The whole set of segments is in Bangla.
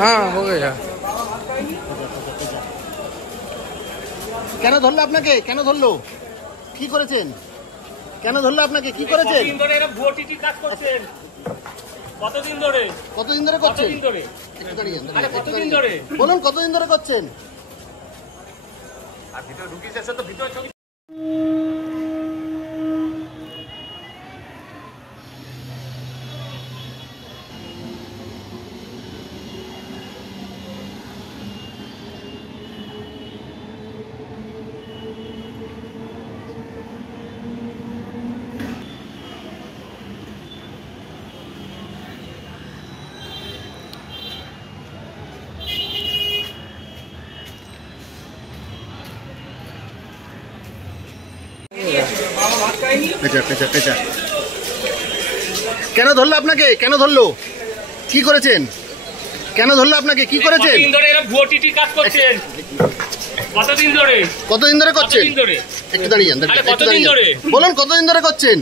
हाँ हो गया। কেন ধরলো আপনাকে? কেন ধরলো? কি করেছেন? কেন ধরলো আপনাকে? কি করেছেন? কতদিন ধরে করছেন? বলুন কতদিন ধরে করছেন? আর ভিতরে ঢুকিয়েছে তো ভিতরে ছবি কেন ধরলো আপনাকে? কেন ধরলো? কি করেছেন? কেন ধরলো আপনাকে? কি করেছেন? কতদিন ধরে এরা ভুয়ো টিটি কাজ করছেন? কতদিন ধরে করছেন? একটু দাঁড়িয়ে যান। কতদিন ধরে? বলুন কতদিন ধরে করছেন?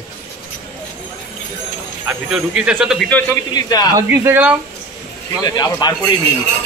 আর ভিতরে ঢুকিয়েছে তো ভিতরে ছবি তুলিস না। ভাগ্যিস দেখলাম। ঠিক আছে, আবার বার করেই নিয়ে নিচ্ছি।